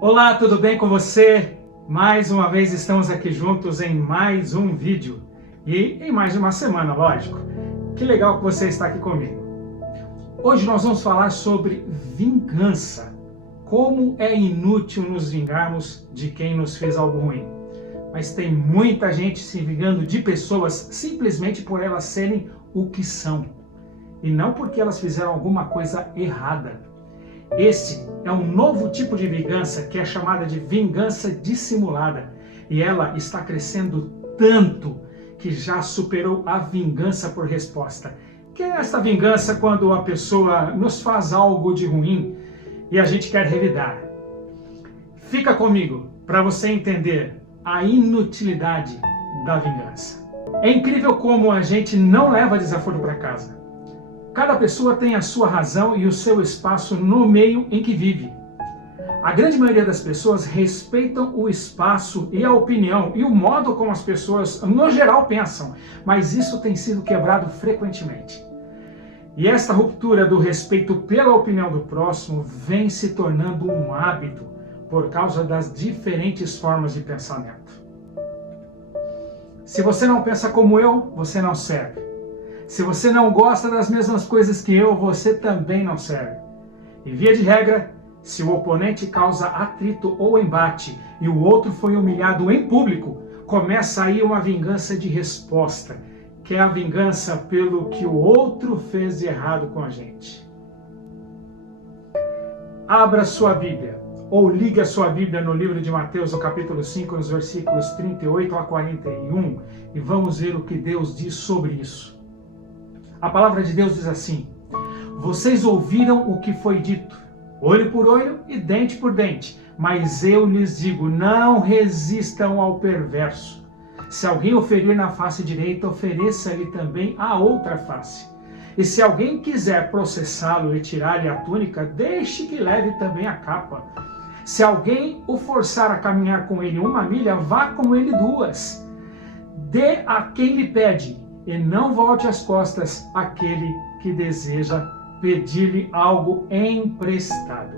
Olá, tudo bem com você? Mais uma vez estamos aqui juntos em mais um vídeo e em mais de uma semana, lógico. Que legal que você está aqui comigo. Hoje nós vamos falar sobre vingança. Como é inútil nos vingarmos de quem nos fez algo ruim. Mas tem muita gente se vingando de pessoas simplesmente por elas serem o que são e não porque elas fizeram alguma coisa errada. Este é um novo tipo de vingança que é chamada de vingança dissimulada. E ela está crescendo tanto que já superou a vingança por resposta. Que é esta vingança quando a pessoa nos faz algo de ruim e a gente quer revidar. Fica comigo para você entender a inutilidade da vingança. É incrível como a gente não leva desaforo para casa. Cada pessoa tem a sua razão e o seu espaço no meio em que vive. A grande maioria das pessoas respeitam o espaço e a opinião e o modo como as pessoas, no geral, pensam, mas isso tem sido quebrado frequentemente. E esta ruptura do respeito pela opinião do próximo vem se tornando um hábito por causa das diferentes formas de pensamento. Se você não pensa como eu, você não serve. Se você não gosta das mesmas coisas que eu, você também não serve. E via de regra, se o oponente causa atrito ou embate e o outro foi humilhado em público, começa aí uma vingança de resposta, que é a vingança pelo que o outro fez de errado com a gente. Abra sua Bíblia, ou ligue a sua Bíblia no livro de Mateus, no capítulo 5, nos versículos 38 a 41, e vamos ver o que Deus diz sobre isso. A palavra de Deus diz assim: vocês ouviram o que foi dito, olho por olho e dente por dente, mas eu lhes digo, não resistam ao perverso. Se alguém oferir na face direita, ofereça-lhe também a outra face. E se alguém quiser processá-lo e tirar-lhe a túnica, deixe que leve também a capa. Se alguém o forçar a caminhar com ele 1 milha, vá com ele 2. Dê a quem lhe pede, e não volte as costas àquele que deseja pedir-lhe algo emprestado.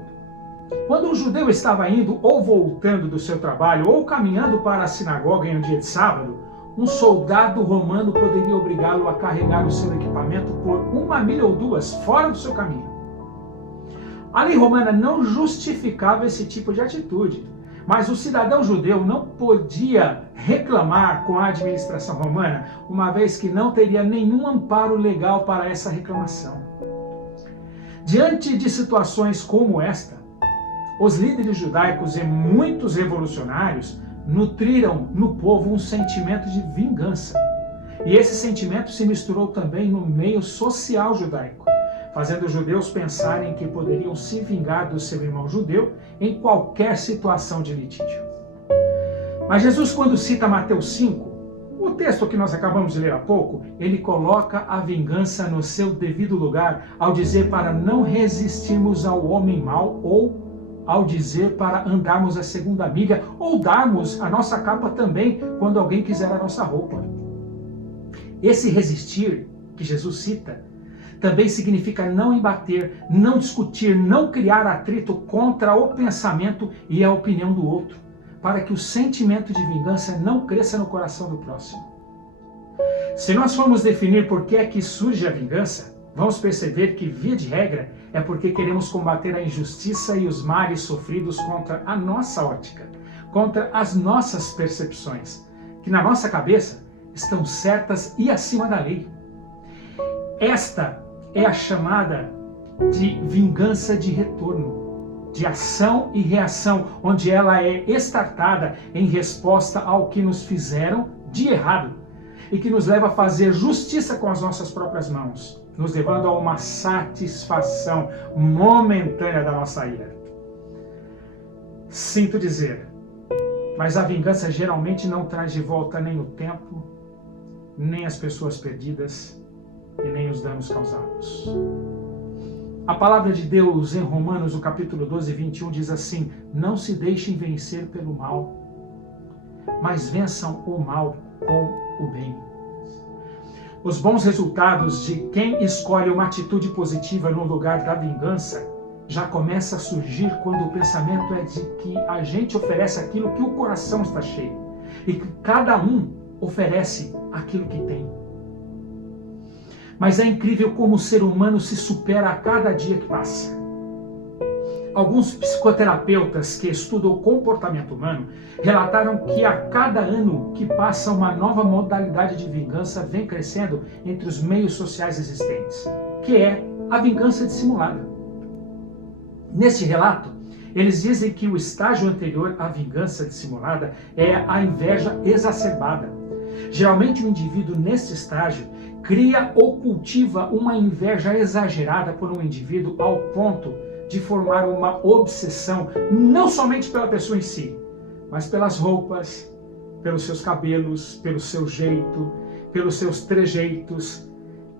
Quando um judeu estava indo ou voltando do seu trabalho ou caminhando para a sinagoga em um dia de sábado, um soldado romano poderia obrigá-lo a carregar o seu equipamento por 1 milha ou 2 fora do seu caminho. A lei romana não justificava esse tipo de atitude, mas o cidadão judeu não podia reclamar com a administração romana, uma vez que não teria nenhum amparo legal para essa reclamação. Diante de situações como esta, os líderes judaicos e muitos revolucionários nutriram no povo um sentimento de vingança. E esse sentimento se misturou também no meio social judaico, fazendo os judeus pensarem que poderiam se vingar do seu irmão judeu em qualquer situação de litígio. Mas Jesus, quando cita Mateus 5, o texto que nós acabamos de ler há pouco, ele coloca a vingança no seu devido lugar ao dizer para não resistirmos ao homem mau, ou ao dizer para andarmos a 2ª milha, ou darmos a nossa capa também quando alguém quiser a nossa roupa. Esse resistir que Jesus cita também significa não embater, não discutir, não criar atrito contra o pensamento e a opinião do outro, para que o sentimento de vingança não cresça no coração do próximo. Se nós formos definir por que é que surge a vingança, vamos perceber que, via de regra, é porque queremos combater a injustiça e os males sofridos contra a nossa ótica, contra as nossas percepções, que na nossa cabeça estão certas e acima da lei. Esta é a chamada de vingança de retorno, de ação e reação, onde ela é estartada em resposta ao que nos fizeram de errado e que nos leva a fazer justiça com as nossas próprias mãos, nos levando a uma satisfação momentânea da nossa ira. Sinto dizer, mas a vingança geralmente não traz de volta nem o tempo, nem as pessoas perdidas, e nem os danos causados. A palavra de Deus em Romanos, no capítulo 12, 21, diz assim: não se deixem vencer pelo mal, mas vençam o mal com o bem. Os bons resultados de quem escolhe uma atitude positiva no lugar da vingança já começa a surgir quando o pensamento é de que a gente oferece aquilo que o coração está cheio e que cada um oferece aquilo que tem. Mas é incrível como o ser humano se supera a cada dia que passa. Alguns psicoterapeutas que estudam o comportamento humano relataram que a cada ano que passa uma nova modalidade de vingança vem crescendo entre os meios sociais existentes, que é a vingança dissimulada. Neste relato, eles dizem que o estágio anterior à vingança dissimulada é a inveja exacerbada. Geralmente o indivíduo nesse estágio cria ou cultiva uma inveja exagerada por um indivíduo ao ponto de formar uma obsessão não somente pela pessoa em si, mas pelas roupas, pelos seus cabelos, pelo seu jeito, pelos seus trejeitos,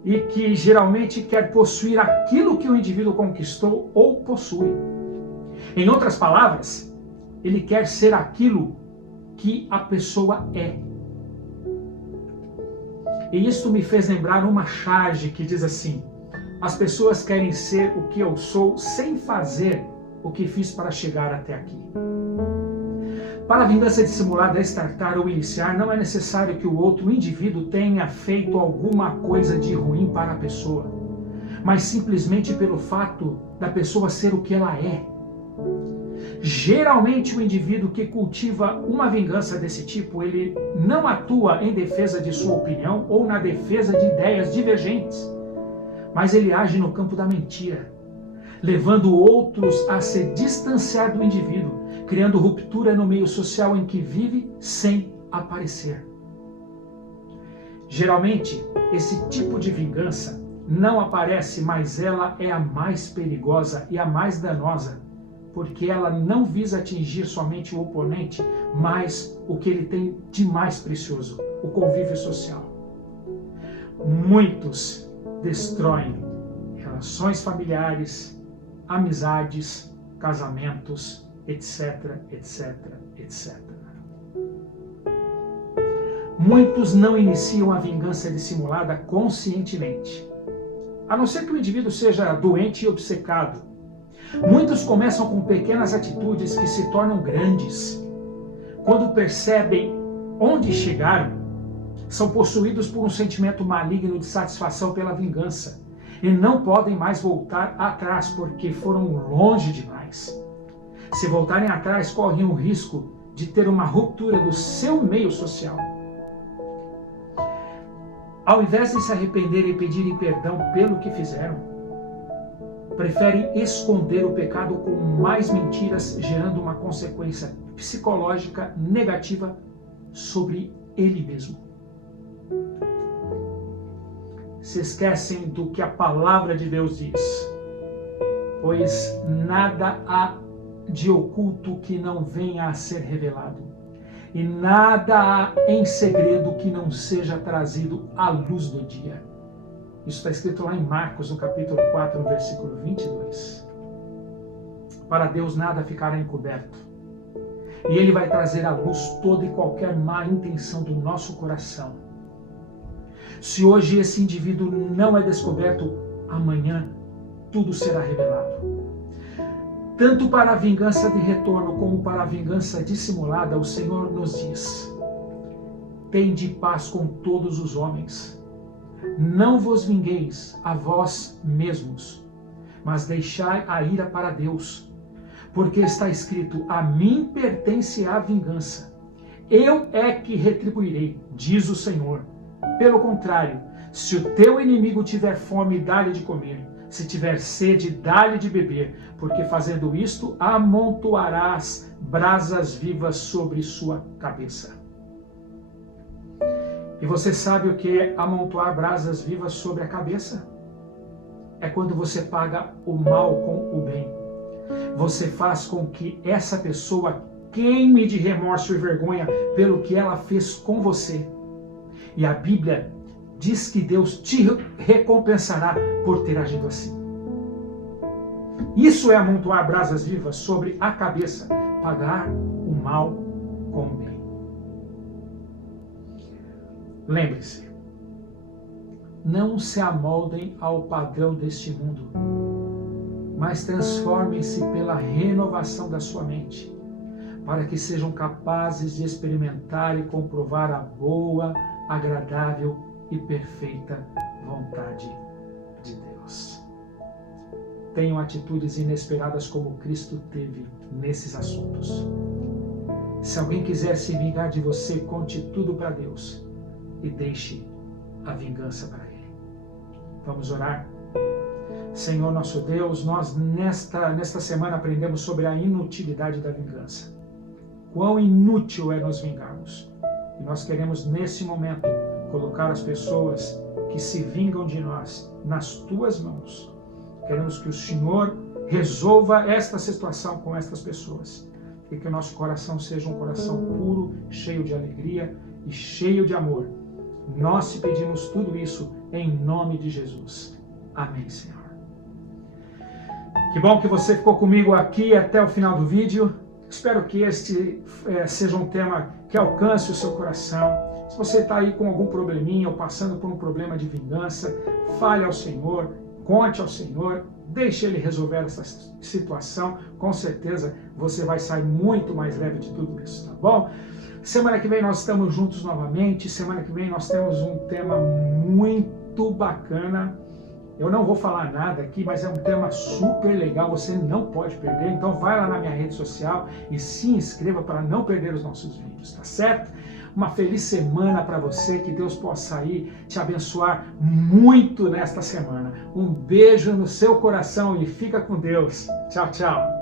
e que geralmente quer possuir aquilo que o indivíduo conquistou ou possui. Em outras palavras, ele quer ser aquilo que a pessoa é. E isto me fez lembrar uma charge que diz assim: as pessoas querem ser o que eu sou sem fazer o que fiz para chegar até aqui. Para a vingança dissimulada estartar ou iniciar, não é necessário que o outro indivíduo tenha feito alguma coisa de ruim para a pessoa, mas simplesmente pelo fato da pessoa ser o que ela é. Geralmente o indivíduo que cultiva uma vingança desse tipo, ele não atua em defesa de sua opinião ou na defesa de ideias divergentes, mas ele age no campo da mentira, levando outros a se distanciar do indivíduo, criando ruptura no meio social em que vive sem aparecer. Geralmente, esse tipo de vingança não aparece, mas ela é a mais perigosa e a mais danosa, porque ela não visa atingir somente o oponente, mas o que ele tem de mais precioso, o convívio social. Muitos destroem relações familiares, amizades, casamentos, etc, etc, etc. Muitos não iniciam a vingança dissimulada conscientemente, a não ser que o indivíduo seja doente e obcecado. Muitos começam com pequenas atitudes que se tornam grandes. Quando percebem onde chegaram, são possuídos por um sentimento maligno de satisfação pela vingança e não podem mais voltar atrás porque foram longe demais. Se voltarem atrás, correm o risco de ter uma ruptura do seu meio social. Ao invés de se arrependerem e pedirem perdão pelo que fizeram, preferem esconder o pecado com mais mentiras, gerando uma consequência psicológica negativa sobre ele mesmo. Se esquecem do que a palavra de Deus diz, pois nada há de oculto que não venha a ser revelado, e nada há em segredo que não seja trazido à luz do dia. Isso está escrito lá em Marcos, no capítulo 4, no versículo 22. Para Deus nada ficará encoberto, e Ele vai trazer à luz toda e qualquer má intenção do nosso coração. Se hoje esse indivíduo não é descoberto, amanhã tudo será revelado. Tanto para a vingança de retorno como para a vingança dissimulada, o Senhor nos diz: tende paz com todos os homens. Não vos vingueis a vós mesmos, mas deixai a ira para Deus. Porque está escrito: a mim pertence a vingança. Eu é que retribuirei, diz o Senhor. Pelo contrário, se o teu inimigo tiver fome, dá-lhe de comer. Se tiver sede, dá-lhe de beber, porque fazendo isto, amontoarás brasas vivas sobre sua cabeça. E você sabe o que é amontoar brasas vivas sobre a cabeça? É quando você paga o mal com o bem. Você faz com que essa pessoa queime de remorso e vergonha pelo que ela fez com você. E a Bíblia diz que Deus te recompensará por ter agido assim. Isso é amontoar brasas vivas sobre a cabeça, pagar o mal com o bem. Lembre-se, não se amoldem ao padrão deste mundo, mas transformem-se pela renovação da sua mente, para que sejam capazes de experimentar e comprovar a boa, agradável e perfeita vontade de Deus. Tenham atitudes inesperadas como Cristo teve nesses assuntos. Se alguém quiser se vingar de você, conte tudo para Deus e deixe a vingança para Ele. Vamos orar? Senhor nosso Deus, nós nesta semana aprendemos sobre a inutilidade da vingança. Quão inútil é nos vingarmos. E nós queremos nesse momento colocar as pessoas que se vingam de nós nas tuas mãos. Queremos que o Senhor resolva esta situação com estas pessoas. E que o nosso coração seja um coração puro, cheio de alegria e cheio de amor. Nós te pedimos tudo isso em nome de Jesus. Amém, Senhor. Que bom que você ficou comigo aqui até o final do vídeo. Espero que este seja um tema que alcance o seu coração. Se você está aí com algum probleminha ou passando por um problema de vingança, fale ao Senhor, conte ao Senhor, deixe Ele resolver essa situação. Com certeza você vai sair muito mais leve de tudo isso, tá bom? Semana que vem nós estamos juntos novamente. Semana que vem nós temos um tema muito bacana. Eu não vou falar nada aqui, mas é um tema super legal, você não pode perder. Então vai lá na minha rede social e se inscreva para não perder os nossos vídeos, tá certo? Uma feliz semana para você, que Deus possa aí te abençoar muito nesta semana. Um beijo no seu coração e fica com Deus. Tchau, tchau.